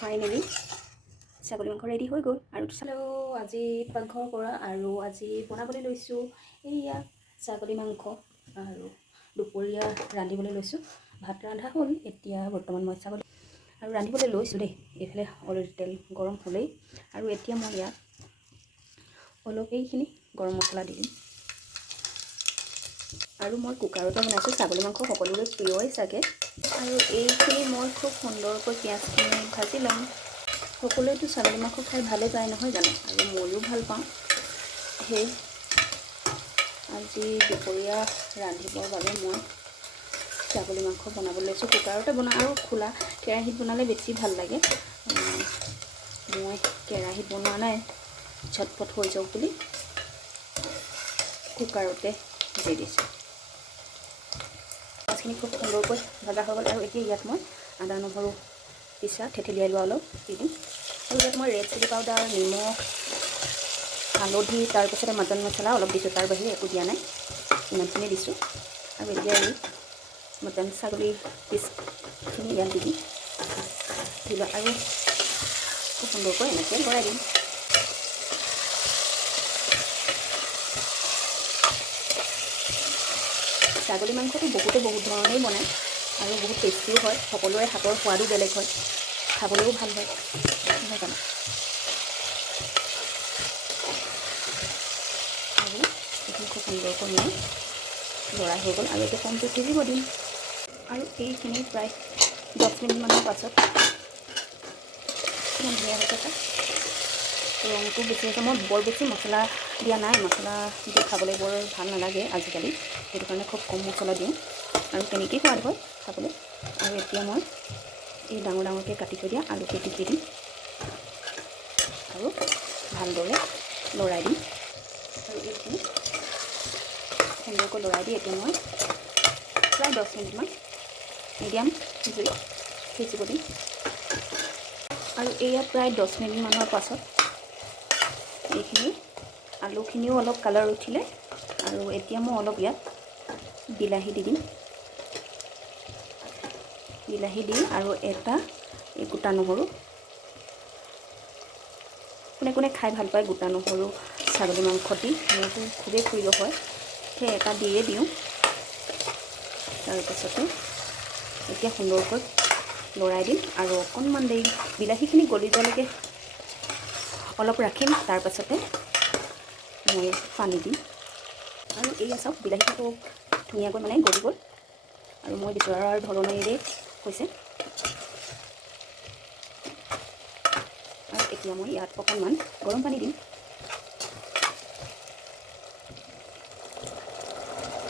Finally ছাগলী মাংস ready হৈ গ'ল আৰু চালো আজি পাকঘৰৰ পৰা আৰু আজি বনাবলৈ লৈছোঁ এইয়া ছাগলী মাংস আৰু দুপৰীয়া ৰান্ধিবলৈ লৈছোঁ। ভাত ৰন্ধা হ'ল, এতিয়া বৰ্তমান মই ছাগলী আৰু ৰান্ধিবলৈ লৈছোঁ দেই। এইফালে অলৰেডি তেল গৰম হ'লেই আৰু এতিয়া মই ইয়াত অলপ এইখিনি গৰম মছলা দি দিম আৰু মই কুকাৰতে বনাইছোঁ। ছাগলী মাংস সকলোৰে প্ৰিয়ই চাগে। আৰু এইখিনি মই খুব সুন্দৰকৈ পিঁয়াজখিনি ভাজি ল'ম। সকলোৱেতো ছাগলী মাংস খাই ভালে পায় নহয় জানো, আৰু ময়ো ভাল পাওঁ। সেই আজি দুপৰীয়া ৰান্ধিবৰ বাবে মই ছাগলী মাংস বনাবলৈ লৈছোঁ। কুকাৰতে বনাওঁ আৰু খোলা কেৰাহীত বনালে বেছি ভাল লাগে। মই কেৰাহীত বনোৱা নাই, ঝটপট হৈ যাওক বুলি কুকাৰতে দি দিছোঁ। মাছখিনি খুব সুন্দৰকৈ ভজা হৈ গ'ল আৰু এতিয়া ইয়াত মই আদা নহৰু পিছা থেঠেলিয়াই লোৱা অলপ দি দিম। আৰু ইয়াত মই ৰেড চিলি পাউডাৰ, নিমখ, হালধি, তাৰপিছতে মটন মছলা অলপ দিছোঁ। তাৰ বাহিৰে একো দিয়া নাই, ইমানখিনি দিছোঁ। আৰু এতিয়া এই মটন ছাগলীৰ পিচখিনি ইয়াত দি দিম, দি লোৱা আৰু খুব সুন্দৰকৈ এনেকৈ লৰাই দিম। ছাগলী মাংসটো বহুত ধৰণেই বনায় আৰু বহুত টেষ্টিও হয়। সকলোৰে হাতৰ সোৱাদো বেলেগ হয়, খাবলৈও ভাল হয় নহয় জানো। আৰু এইখিনি খুব সুন্দৰকৈ মই লৰাই হৈ গ'ল আৰু এতিয়া কমটো সিজিব দিম। আৰু এইখিনি প্ৰায় 10 মিনিটমানৰ পাছত কিমান ধুনীয়া হৈছে তাত ৰংটো বেছি হৈছে। মই বৰ বেছি মছলা দিয়া নাই, মছলা দি খাবলৈ বৰ ভাল নালাগে আজিকালি, সেইটো কাৰণে খুব কম মছলা দিওঁ আৰু তেনেকেই সোৱাদ হয় খাবলৈ। আৰু এতিয়া মই এই ডাঙৰকৈ কাটি থৈ দিয়া আলুখিনি দি দিম আৰু ভালদৰে লৰাই দিম। আৰু এইখিনি সুন্দৰকৈ লৰাই দি এতিয়া মই প্ৰায় 10 মিনিটমান মিডিয়াম জুইত সিজিব দিম। আৰু এয়া প্ৰায় 10 মিনিটমানৰ পাছত এইখিনি আলুখিনিও অলপ কালাৰ উঠিলে আৰু এতিয়া মই অলপ ইয়াত বিলাহী দি দিম। বিলাহী দি আৰু এটা এই গোটা নহৰু, কোনে কোনে খাই ভাল পায় গোটা নহৰু ছাগলী মাংস দি, মোৰতো খুবেই প্ৰিয় হয়, সেই এটা দিয়ে দিওঁ। তাৰপাছতে এতিয়া সুন্দৰকৈ লৰাই দিম আৰু অকণমান দেৰি বিলাহীখিনি গলি যোৱালৈকে অলপ ৰাখিম। তাৰপাছতে মই পানী দিম আৰু এয়া চাওক বিলাহীটো খুব ধুনীয়াকৈ মানে গলি গ'ল আৰু মই বিচৰাৰ ধৰণেৰে হৈছে। আৰু এতিয়া মই ইয়াত অকণমান গৰম পানী দিম,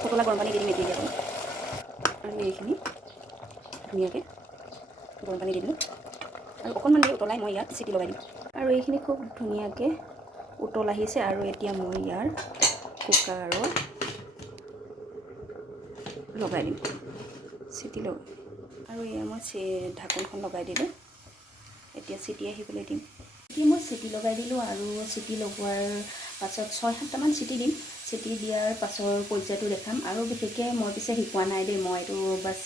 সকলো গৰম পানী দি দিম এতিয়া। আৰু এইখিনি ধুনীয়াকৈ গৰম পানী দি দিলোঁ আৰু অকণমান দেৰি উতলাই মই ইয়াত চিটি লগাই দিম। আৰু এইখিনি খুব ধুনীয়াকৈ উতল আহিছে আৰু এতিয়া মই ইয়াৰ কুকাৰত লগাই দিম চিটি লগাই। আৰু এয়া মই ঢাকনখন লগাই দিলোঁ, এতিয়া চিটি আহিবলৈ দিম। এতিয়া মই চিটি লগাই দিলোঁ আৰু চিটি লগোৱাৰ পাছত 6-7টামান চিটি দিম। চিটি দিয়াৰ পাছৰ পৰ্যায়টো দেখাম। আৰু বিশেষকৈ মই পিছে শিকোৱা নাই দেই, মই এইটো বাছ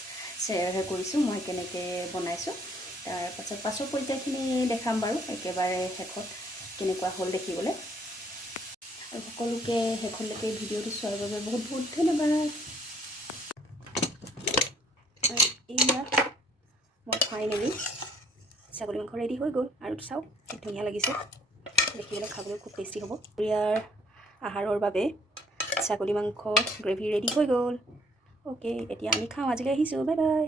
শ্বেয়াৰহে কৰিছোঁ মই কেনেকৈ বনাইছোঁ। তাৰপাছত পাছৰ পৰ্যায়খিনি দেখাম বাৰু একেবাৰে শেষত কেনেকুৱা হ'ল দেখিবলৈ। আৰু সকলোকে শেষলৈকে ভিডিঅ'টো চোৱাৰ বাবে বহুত ধন্যবাদ। এয়া মই ফাইনেলি ছাগলী মাংস ৰেডি হৈ গ'ল আৰু চাওক কি ধুনীয়া লাগিছে দেখিবলৈ, খাবলৈ খুব টেষ্টি হ'ব। দুপৰীয়াৰ আহাৰৰ বাবে ছাগলী মাংস গ্ৰেভি ৰেডি হৈ গ'ল। অ'কে, এতিয়া আমি খাওঁ। আজিলৈ আহিছোঁ, বাই বাই।